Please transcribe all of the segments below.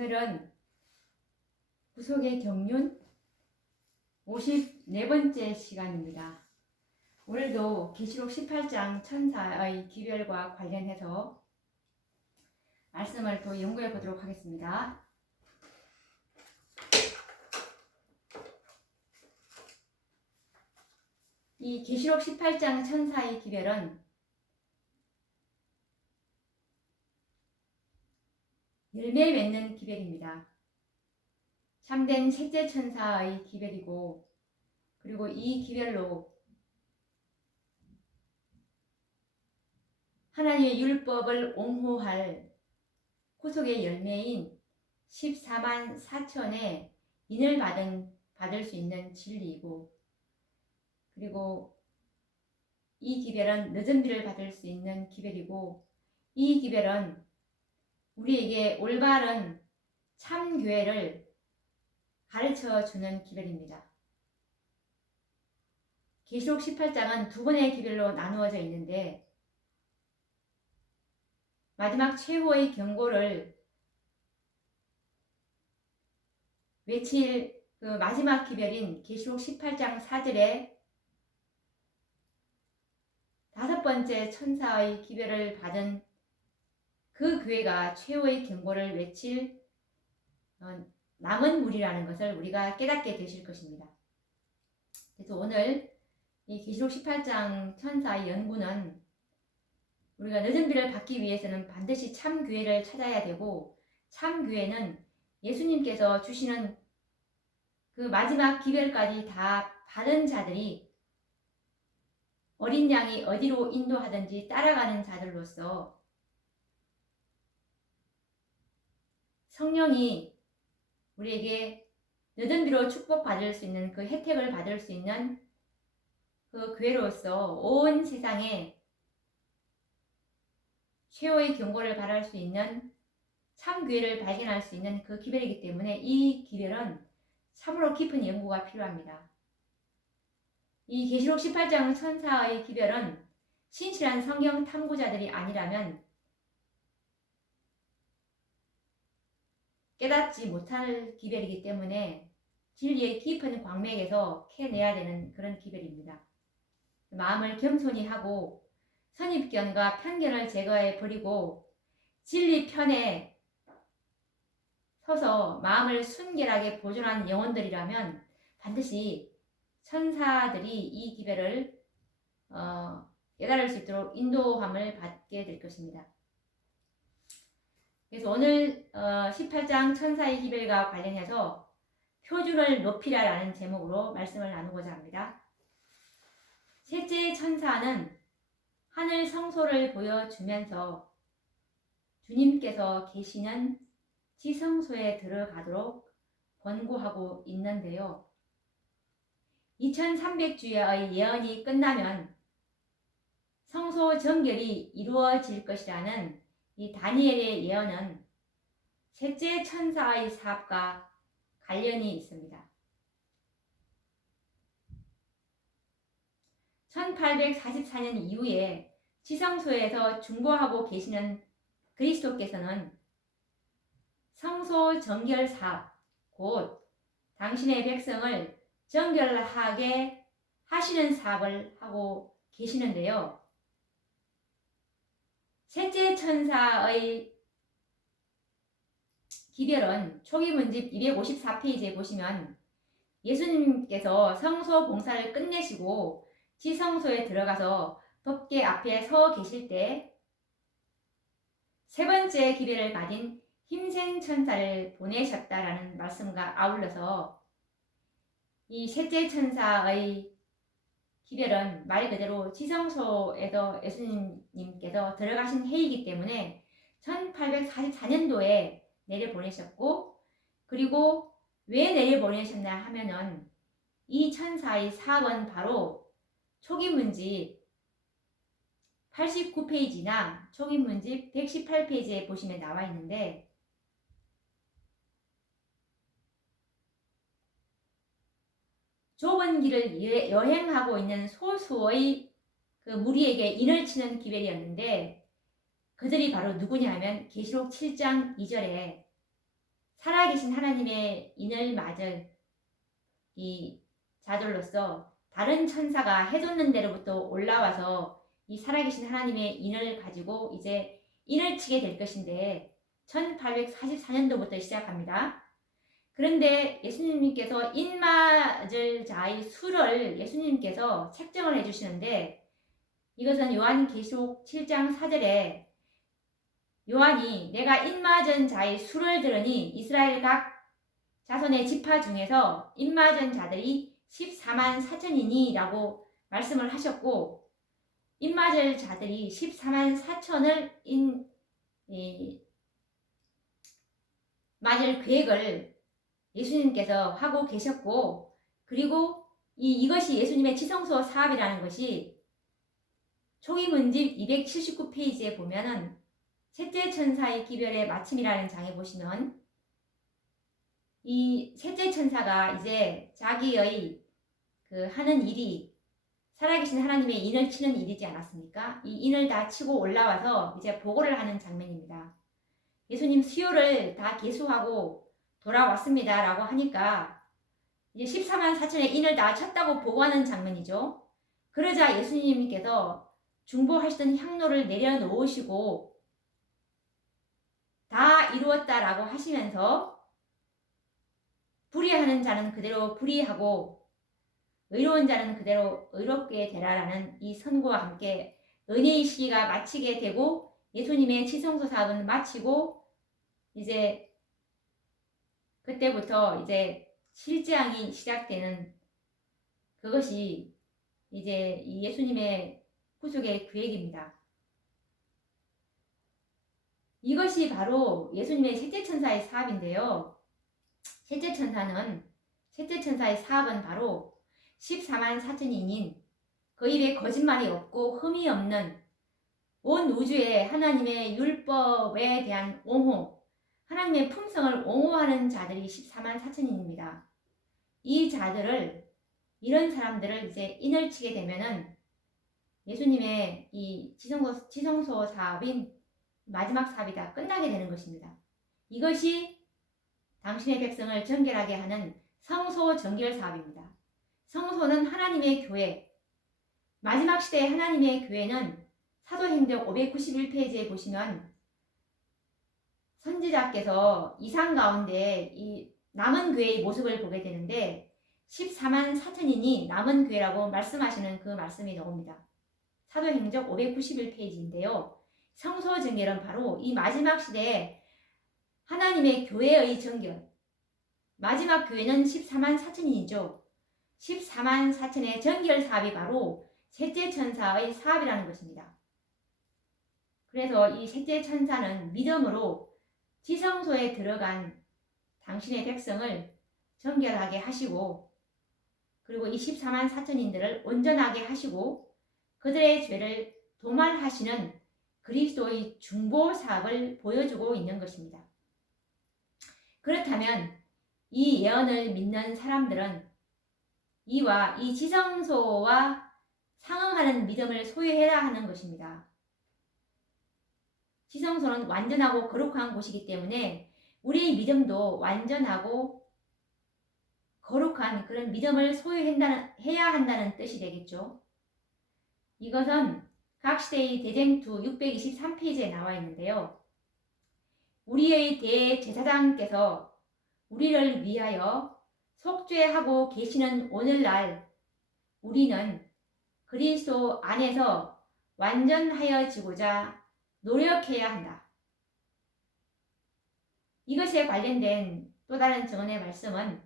오늘은 구속의 경륜 54번째 시간입니다. 오늘도 계시록 18장 천사의 기별과 관련해서 말씀을 또 연구해 보도록 하겠습니다. 이 계시록 18장 천사의 기별은 열매 맺는 기별입니다. 참된 셋째 천사의 기별이고, 그리고 이 기별로 하나님의 율법을 옹호할 구속의 열매인 14만 4천의 인을 받을 수 있는 진리이고, 그리고 이 기별은 늦은 비를 받을 수 있는 기별이고, 이 기별은 우리에게 올바른 참교회를 가르쳐주는 기별입니다. 계시록 18장은 두 번의 기별로 나누어져 있는데, 마지막 최후의 경고를 외칠 그 마지막 기별인 계시록 18장 4절에 다섯 번째 천사의 기별을 받은 그 교회가 최후의 경고를 외칠 남은 무리라는 것을 우리가 깨닫게 되실 것입니다. 그래서 오늘 이 계시록 18장 천사의 연구는 우리가 늦은 비를 받기 위해서는 반드시 참교회를 찾아야 되고, 참교회는 예수님께서 주시는 그 마지막 기별까지 다 받은 자들이 어린 양이 어디로 인도하든지 따라가는 자들로서 성령이 우리에게 늦은 비로 축복받을 수 있는 그 혜택을 받을 수 있는 그 교회로서 온 세상에 최후의 경고를 바랄 수 있는 참교회를 발견할 수 있는 그 기별이기 때문에 이 기별은 참으로 깊은 연구가 필요합니다. 이 계시록 18장 천사의 기별은 신실한 성경 탐구자들이 아니라면 깨닫지 못할 기별이기 때문에 진리의 깊은 광맥에서 캐내야 되는 그런 기별입니다. 마음을 겸손히 하고 선입견과 편견을 제거해 버리고 진리 편에 서서 마음을 순결하게 보존한 영혼들이라면 반드시 천사들이 이 기별을 깨달을 수 있도록 인도함을 받게 될 것입니다. 그래서 오늘 18장 천사의 기별과 관련해서 표준을 높이라라는 제목으로 말씀을 나누고자 합니다. 셋째 천사는 하늘 성소를 보여주면서 주님께서 계시는 지성소에 들어가도록 권고하고 있는데요. 2300주의 예언이 끝나면 성소 정결이 이루어질 것이라는 이 다니엘의 예언은 셋째 천사의 사업과 관련이 있습니다. 1844년 이후에 지성소에서 중보하고 계시는 그리스도께서는 성소 정결 사업, 곧 당신의 백성을 정결하게 하시는 사업을 하고 계시는데요. 셋째 천사의 기별은 초기 문집 254페이지에 보시면 예수님께서 성소 봉사를 끝내시고 지성소에 들어가서 법궤 앞에 서 계실 때 세 번째 기별을 가진 힘센 천사를 보내셨다라는 말씀과 아울러서 이 셋째 천사의 기별은 말 그대로 지성소에서 예수님께서 들어가신 해이기 때문에 1844년도에 내려보내셨고, 그리고 왜 내려보내셨나 하면은 이 천사의 사업은 바로 초기 문집 89페이지나 초기 문집 118페이지에 보시면 나와 있는데, 좁은 길을 여행하고 있는 소수의 그 무리에게 인을 치는 기별이었는데, 그들이 바로 누구냐 하면 계시록 7장 2절에 살아계신 하나님의 인을 맞을 이 자들로서 다른 천사가 해돋는 데로부터 올라와서 이 살아계신 하나님의 인을 가지고 이제 인을 치게 될 것인데 1844년도부터 시작합니다. 그런데 예수님께서 인 맞을 자의 수를 예수님께서 책정을 해주시는데 이것은 요한계시록 7장 4절에 요한이 내가 인 맞은 자의 수를 들으니 이스라엘 각 자손의 지파 중에서 인 맞은 자들이 14만 4천이니 라고 말씀을 하셨고 인 맞을 자들이 14만 4천을 맞을 계획을 예수님께서 하고 계셨고 그리고 이것이 예수님의 지성소 사업이라는 것이 초기 문집 279페이지에 보면은 셋째 천사의 기별의 마침이라는 장에 보시면 이 셋째 천사가 이제 자기의 그 하는 일이 살아계신 하나님의 인을 치는 일이지 않았습니까? 이 인을 다 치고 올라와서 이제 보고를 하는 장면입니다. 예수님 수요를 다 계수하고 돌아왔습니다 라고 하니까 이제 14만 4천의 인을 다 쳤다고 보고하는 장면이죠. 그러자 예수님께서 중보하시던 향로를 내려놓으시고 다 이루었다라고 하시면서 불의하는 자는 그대로 불의하고 의로운 자는 그대로 의롭게 되라라는 이 선고와 함께 은혜의 시기가 마치게 되고 예수님의 지성소 사업은 마치고 이제 그때부터 이제 실제항이 시작되는 그것이 이제 이 예수님의 구속의 계획입니다. 이것이 바로 예수님의 셋째 천사의 사업인데요. 셋째 천사의 사업은 바로 14만 4천인인 그 입에 거짓말이 없고 흠이 없는 온 우주에 하나님의 율법에 대한 옹호, 하나님의 품성을 옹호하는 자들이 14만 4천인입니다. 이 자들을 이런 사람들을 이제 인을 치게 되면은 예수님의 이 지성소 사업인 마지막 사업이 다 끝나게 되는 것입니다. 이것이 당신의 백성을 정결하게 하는 성소 정결 사업입니다. 성소는 하나님의 교회, 마지막 시대의 하나님의 교회는 사도행전 591페이지에 보시면 선지자께서 이상 가운데 이 남은 교회의 모습을 보게 되는데 14만 4천인이 남은 교회라고 말씀하시는 그 말씀이 나옵니다. 사도행전 591페이지인데요. 성소 정결은 바로 이 마지막 시대에 하나님의 교회의 정결, 마지막 교회는 14만 4천인이죠. 14만 4천의 정결 사업이 바로 셋째 천사의 사업이라는 것입니다. 그래서 이 셋째 천사는 믿음으로 지성소에 들어간 당신의 백성을 정결하게 하시고 그리고 이 14만 4천인들을 온전하게 하시고 그들의 죄를 도말하시는 그리스도의 중보 사업을 보여주고 있는 것입니다. 그렇다면 이 예언을 믿는 사람들은 이와 이 지성소와 상응하는 믿음을 소유해야 하는 것입니다. 지성소는 완전하고 거룩한 곳이기 때문에 우리의 믿음도 완전하고 거룩한 그런 믿음을 소유해야 한다는 뜻이 되겠죠. 이것은 각 시대의 대쟁투 623페이지에 나와 있는데요. 우리의 대제사장께서 우리를 위하여 속죄하고 계시는 오늘날 우리는 그리스도 안에서 완전하여지고자 노력해야 한다. 이것에 관련된 또 다른 증언의 말씀은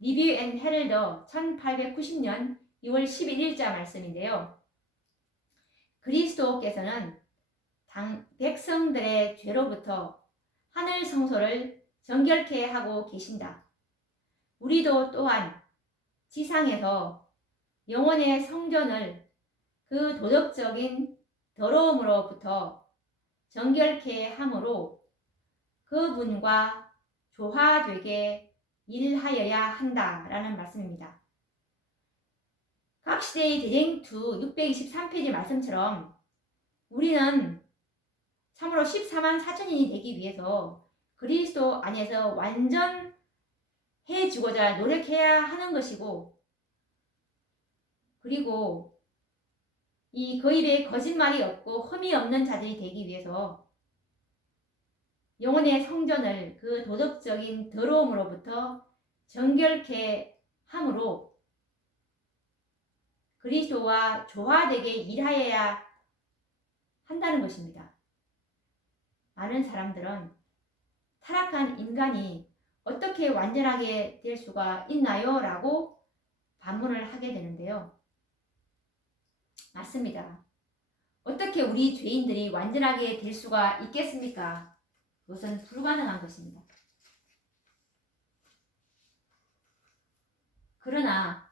리뷰 앤 헤럴더 1890년 6월 11일자 말씀인데요. 그리스도께서는 백성들의 죄로부터 하늘 성소를 정결케 하고 계신다. 우리도 또한 지상에서 영혼의 성전을 그 도덕적인 더러움으로부터 정결케 함으로 그분과 조화되게 일하여야 한다라는 말씀입니다. 각 시대의 대쟁투 623페이지 말씀처럼 우리는 참으로 14만 4천인이 되기 위해서 그리스도 안에서 완전해지고자 노력해야 하는 것이고, 그리고 이 그 입에 거짓말이 없고 흠이 없는 자들이 되기 위해서 영혼의 성전을 그 도덕적인 더러움으로부터 정결케 함으로 그리스도와 조화되게 일하여야 한다는 것입니다. 많은 사람들은 타락한 인간이 어떻게 완전하게 될 수가 있나요? 라고 반문을 하게 되는데요. 맞습니다. 어떻게 우리 죄인들이 완전하게 될 수가 있겠습니까? 그것은 불가능한 것입니다. 그러나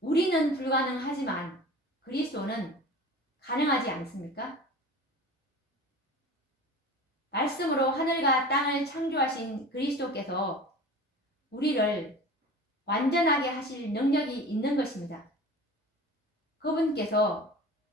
우리는 불가능하지만 그리스도는 가능하지 않습니까? 말씀으로 하늘과 땅을 창조하신 그리스도께서 우리를 완전하게 하실 능력이 있는 것입니다. 그분께서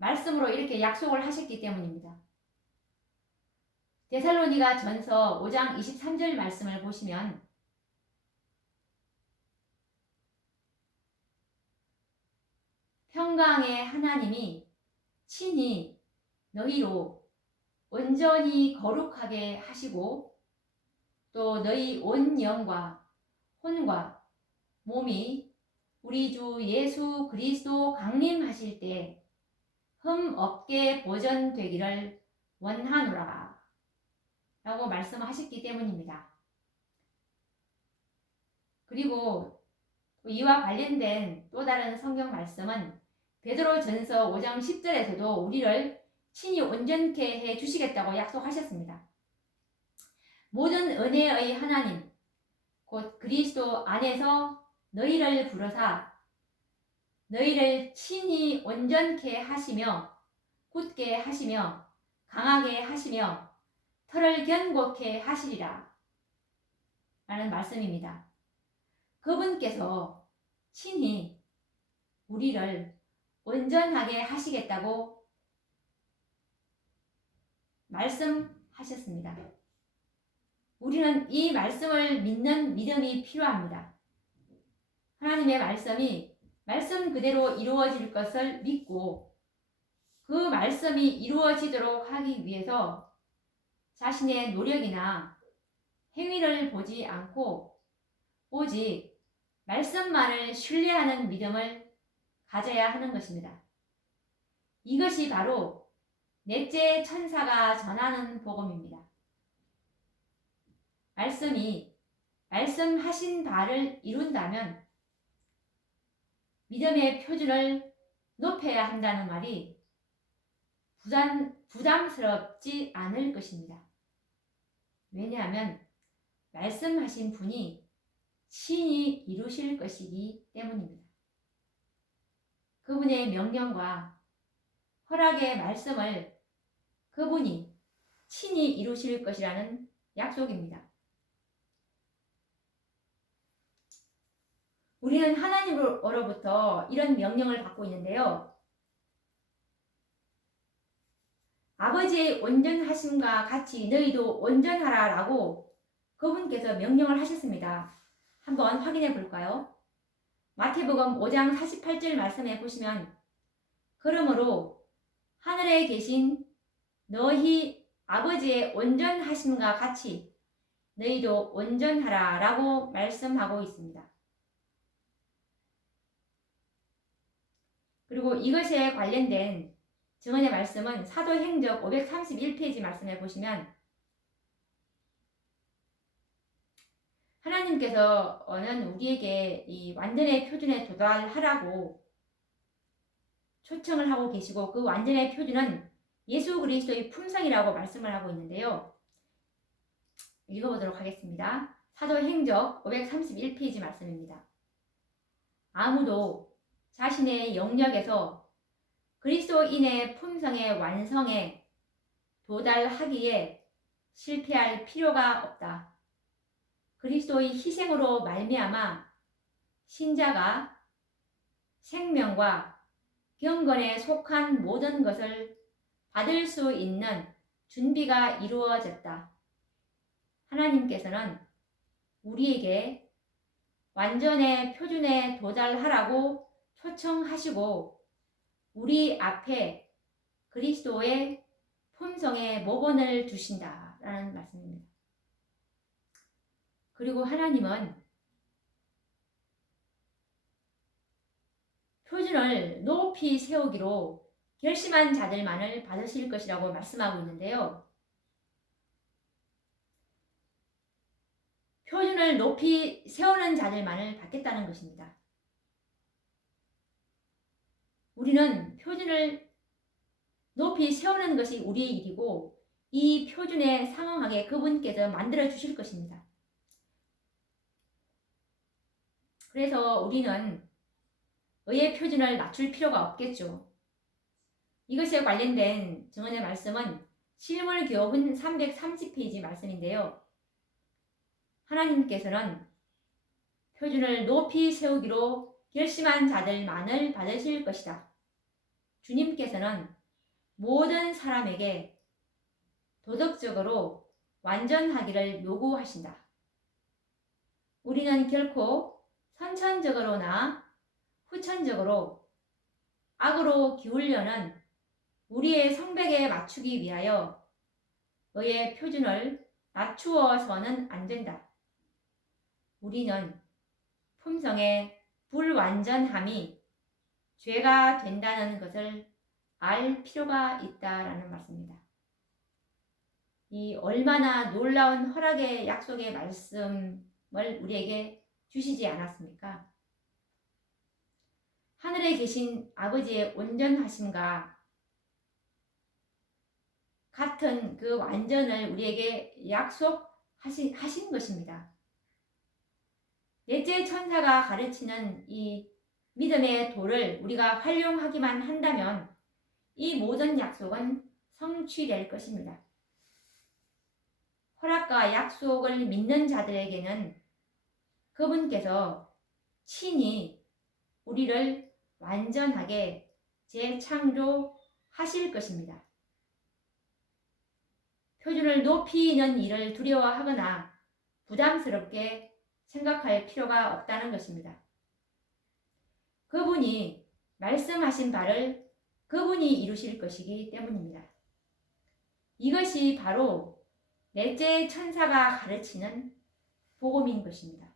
말씀으로 이렇게 약속을 하셨기 때문입니다. 데살로니가 전서 5장 23절 말씀을 보시면 평강의 하나님이 친히 너희로 온전히 거룩하게 하시고 또 너희 온 영과 혼과 몸이 우리 주 예수 그리스도 강림하실 때 흠 없게 보존되기를 원하노라 라고 말씀하셨기 때문입니다. 그리고 이와 관련된 또 다른 성경 말씀은 베드로 전서 5장 10절에서도 우리를 친히 온전케 해 주시겠다고 약속하셨습니다. 모든 은혜의 하나님 곧 그리스도 안에서 너희를 부르사 너희를 친히 온전케 하시며 굳게 하시며 강하게 하시며 털을 견고케 하시리라 라는 말씀입니다. 그분께서 친히 우리를 온전하게 하시겠다고 말씀하셨습니다. 우리는 이 말씀을 믿는 믿음이 필요합니다. 하나님의 말씀이 말씀 그대로 이루어질 것을 믿고 그 말씀이 이루어지도록 하기 위해서 자신의 노력이나 행위를 보지 않고 오직 말씀만을 신뢰하는 믿음을 가져야 하는 것입니다. 이것이 바로 넷째 천사가 전하는 복음입니다. 말씀이 말씀하신 바를 이룬다면 믿음의 표준을 높여야 한다는 말이 부담스럽지 않을 것입니다. 왜냐하면 말씀하신 분이 친히 이루실 것이기 때문입니다. 그분의 명령과 허락의 말씀을 그분이 친히 이루실 것이라는 약속입니다. 우리는 하나님으로부터 이런 명령을 받고 있는데요. 아버지의 온전하심과 같이 너희도 온전하라 라고 그분께서 명령을 하셨습니다. 한번 확인해 볼까요? 마태복음 5장 48절 말씀에 보시면 그러므로 하늘에 계신 너희 아버지의 온전하심과 같이 너희도 온전하라 라고 말씀하고 있습니다. 그리고 이것에 관련된 증언의 말씀은 사도행적 531페이지 말씀에 보시면 하나님께서는 우리에게 이 완전의 표준에 도달하라고 초청을 하고 계시고 그 완전의 표준은 예수 그리스도의 품성이라고 말씀을 하고 있는데요. 읽어보도록 하겠습니다. 사도행적 531페이지 말씀입니다. 아무도 자신의 영역에서 그리스도인의 품성의 완성에 도달하기에 실패할 필요가 없다. 그리스도의 희생으로 말미암아 신자가 생명과 경건에 속한 모든 것을 받을 수 있는 준비가 이루어졌다. 하나님께서는 우리에게 완전의 표준에 도달하라고 초청하시고 우리 앞에 그리스도의 품성의 모본을 두신다라는 말씀입니다. 그리고 하나님은 표준을 높이 세우기로 결심한 자들만을 받으실 것이라고 말씀하고 있는데요. 표준을 높이 세우는 자들만을 받겠다는 것입니다. 우리는 표준을 높이 세우는 것이 우리의 일이고 이 표준에 상응하게 그분께서 만들어 주실 것입니다. 그래서 우리는 의의 표준을 낮출 필요가 없겠죠. 이것에 관련된 증언의 말씀은 실물교훈 330페이지 말씀인데요. 하나님께서는 표준을 높이 세우기로 결심한 자들만을 받으실 것이다. 주님께서는 모든 사람에게 도덕적으로 완전하기를 요구하신다. 우리는 결코 선천적으로나 후천적으로 악으로 기울려는 우리의 성백에 맞추기 위하여 의의 표준을 낮추어서는 안 된다. 우리는 품성의 불완전함이 죄가 된다는 것을 알 필요가 있다라는 말씀입니다. 이 얼마나 놀라운 허락의 약속의 말씀을 우리에게 주시지 않았습니까? 하늘에 계신 아버지의 온전하심과 같은 그 완전을 우리에게 약속하신 것입니다. 넷째 천사가 가르치는 이 믿음의 도를 우리가 활용하기만 한다면 이 모든 약속은 성취될 것입니다. 허락과 약속을 믿는 자들에게는 그분께서 친히 우리를 완전하게 재창조하실 것입니다. 표준을 높이는 일을 두려워하거나 부담스럽게 생각할 필요가 없다는 것입니다. 그분이 말씀하신 바를 그분이 이루실 것이기 때문입니다. 이것이 바로 넷째 천사가 가르치는 복음인 것입니다.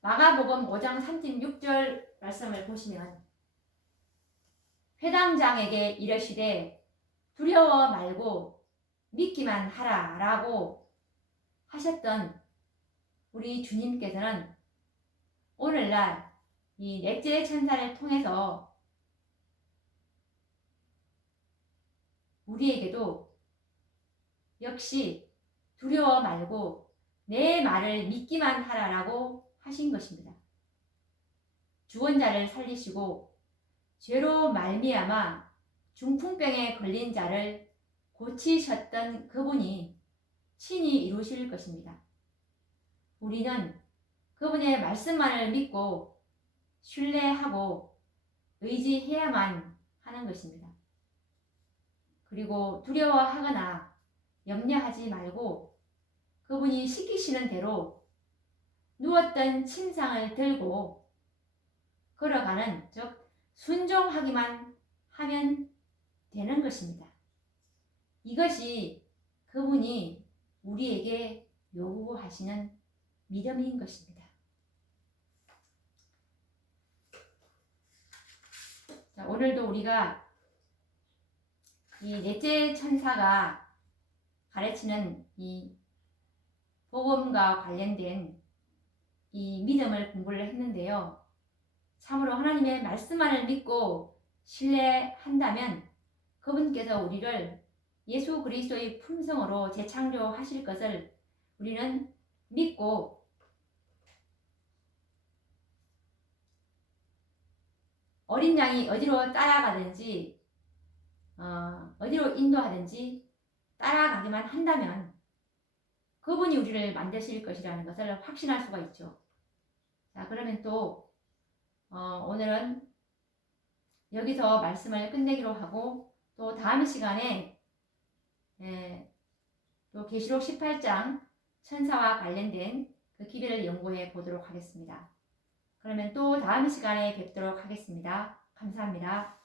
마가복음 5장 36절 말씀을 보시면 회당장에게 이르시되 두려워 말고 믿기만 하라 라고 하셨던 우리 주님께서는 오늘날 이 넷째 천사를 통해서 우리에게도 역시 두려워 말고 내 말을 믿기만 하라라고 하신 것입니다. 주원자를 살리시고 죄로 말미암아 중풍병에 걸린 자를 고치셨던 그분이 친히 이루실 것입니다. 우리는 그분의 말씀만을 믿고 신뢰하고 의지해야만 하는 것입니다. 그리고 두려워하거나 염려하지 말고 그분이 시키시는 대로 누웠던 침상을 들고 걸어가는, 즉 순종하기만 하면 되는 것입니다. 이것이 그분이 우리에게 요구하시는 믿음인 것입니다. 자, 오늘도 우리가 이 넷째 천사가 가르치는 이 복음과 관련된 이 믿음을 공부를 했는데요. 참으로 하나님의 말씀만을 믿고 신뢰한다면 그분께서 우리를 예수 그리스도의 품성으로 재창조하실 것을 우리는 믿고 어린 양이 어디로 따라가든지 어디로 인도하든지 따라가기만 한다면 그분이 우리를 만드실 것이라는 것을 확신할 수가 있죠. 자, 그러면 또 오늘은 여기서 말씀을 끝내기로 하고 또 다음 시간에 또 계시록 18장 천사와 관련된 그 기별을 연구해 보도록 하겠습니다. 그러면 또 다음 시간에 뵙도록 하겠습니다. 감사합니다.